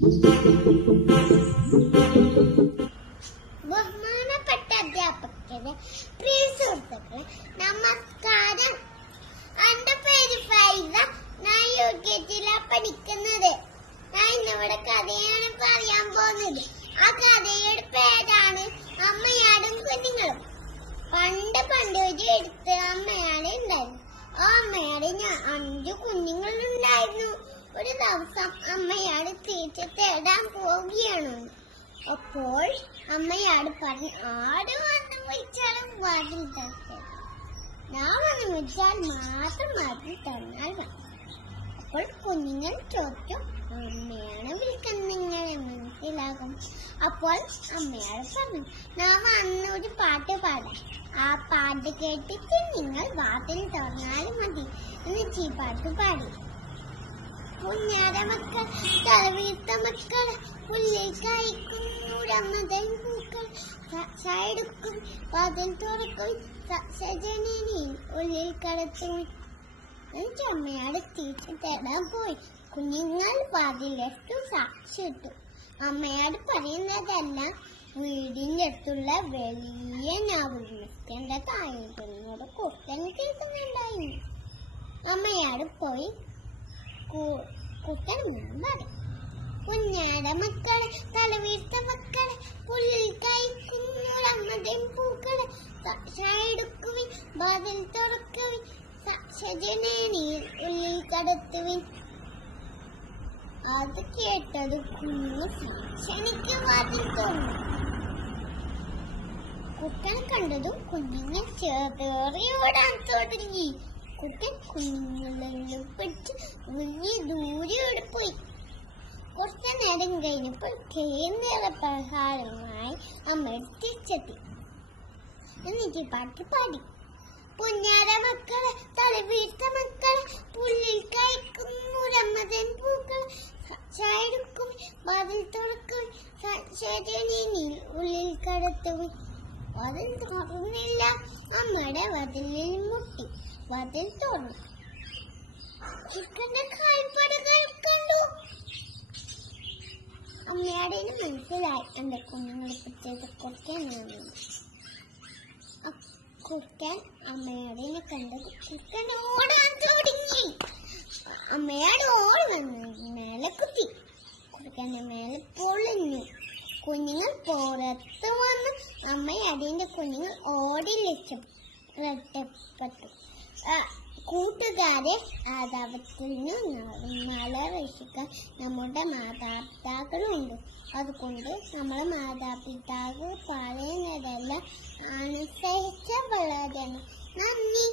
ബഹുമാനപ്പെട്ട അധ്യാപകരെ, പ്രിയ സുഹൃത്തുക്കളെ, നമസ്കാരം. എന്റെ പേര് ഫൈസ. ഞാൻ യുകെജിയിലാണ് പഠിക്കുന്നത്. ഞാൻ ഇന്നിവിടെ കഥയാണ് പറയാൻ പോകുന്നത്. ആ കഥയുടെ പേരാണ് അമ്മയാടും കുഞ്ഞുങ്ങളും. പണ്ട് ഒരു എടുത്ത് അമ്മയാട് ഉണ്ടായിരുന്നു. ആ അമ്മയാടിന് 5 കുഞ്ഞുങ്ങളുണ്ടായിരുന്നു. ഒരു ദിവസം അമ്മയാട് തീറ്റ തേടാൻ പോവുകയാണ്. അപ്പോൾ അമ്മയാട് പറഞ്ഞു, ആട് വന്ന് വിളിച്ചാലും വാതിൽ തട്ടരുത്. ഞാൻ വന്ന് വിളിച്ചാൽ മാത്രം വാതിൽ തന്നാൽ മതി. അപ്പോൾ കുഞ്ഞുങ്ങൾ ചോദിച്ചു, അമ്മയാണ് വിളിക്കുന്നത്, നിങ്ങളെ മനസ്സിലാകും. അപ്പോൾ അമ്മയാട് പറഞ്ഞു, ഞാൻ വന്നൊരു പാട്ട് പാടാം. ആ പാട്ട് കേട്ടിട്ട് നിങ്ങൾ വാതിൽ തുറന്നാലും മതി. എന്നിട്ട് ഈ പാട്ട് പാടി. പുണ്യാര മക്കൾ, തലവീർത്ത മക്കൾ, ഉള്ളിൽ കഴിക്കുന്നൂരമ്മതൻ പൂക്കൾ, ചായെടുക്കും വാതിൽ തുറക്കും, സജനനെയും ഉള്ളിൽ കടത്തും. എന്നിട്ട് അമ്മയാട് തീറ്റ തേടാൻ പോയി. കുഞ്ഞുങ്ങൾ വാതിലെടുത്തു സാക്ഷിട്ടു. അമ്മയാട് പറയുന്നതല്ല വീടിന്റെ അടുത്തുള്ള വലിയ നാവുകളുടെ താഴോട് കുട്ടൻ കേൾക്കുന്നുണ്ടായിരുന്നു. അമ്മയാട് പോയി കുട്ടൻ പറയും, കുഞ്ഞാട മക്കളെ, തലവീർത്ത മക്കളെ, പുള്ളിൽ കഴിക്കുന്നൂരമ്മതൻ പൂക്കളെ, ചായെടുക്കുവിൻ വാതിൽ തുറക്കുവിൻ, സജനനെയും ഉള്ളിൽ കടത്തുവിൻ. അത് കേട്ടത് കുഞ്ഞു സാക്ഷനിക്ക് വാതിൽ തുറന്നു. കുട്ടൻ കണ്ടതും കുഞ്ഞുങ്ങൾ ചേർത്തോടാൻ തുടങ്ങി. കുട്ടൻ കുഞ്ഞുങ്ങളെല്ലാം പിടിച്ച് വലിയ ദൂരെ പോയി. കുറച്ചു നേരം കഴിഞ്ഞപ്പോൾ കേന്ദ്ര പ്രഹാരമായി അമ്മ തിരിച്ചെത്തി. എന്നിട്ട് പാട്ട് പാടി. പുണ്യാര മക്കളെ, തലവീർത്ത മക്കളെ, പുള്ളിൽ കഴിക്കുന്നൂരമ്മതൻ പൂക്കളെ, ചായെടുക്കും വാതിൽ തുറക്കും, സജനനെയും ഉള്ളിൽ കടത്തുവിൻ. വാതിൽ തുറന്നില്ല. അമ്മയുടെ വാതിലിൽ മുട്ടി. വാതിൽ തുറന്നു. കുട്ടന്റെ കാൽപ്പാടുകൾ കണ്ടു. അമ്മയുടെ മനസ്സിലായി, എന്റെ കുഞ്ഞുങ്ങളെ പിടിച്ചത് കുട്ടനാണ്. കുട്ടൻ അമ്മയുടെ കണ്ടത് കുട്ടൻ ഓടാൻ തുടങ്ങി. അമ്മയാട് ഓടി വന്ന് മേലെ കുത്തി. കുട്ടന്റെ മേലെ പൊളിഞ്ഞു. കുഞ്ഞുങ്ങൾ പുറത്ത് വന്ന് അമ്മയടിന്റെ കുഞ്ഞുങ്ങൾ ഓടി രക്ഷപ്പെട്ടു. കൂട്ടുകാരെ, ആദാപത്തിൽ നമ്മളെ രക്ഷിക്കാൻ നമ്മുടെ മാതാപിതാക്കളുണ്ട്. അതുകൊണ്ട് നമ്മളെ മാതാപിതാക്കൾ പറയുന്നതെല്ലാം അനുസരിച്ച് വളരണം. നന്ദി.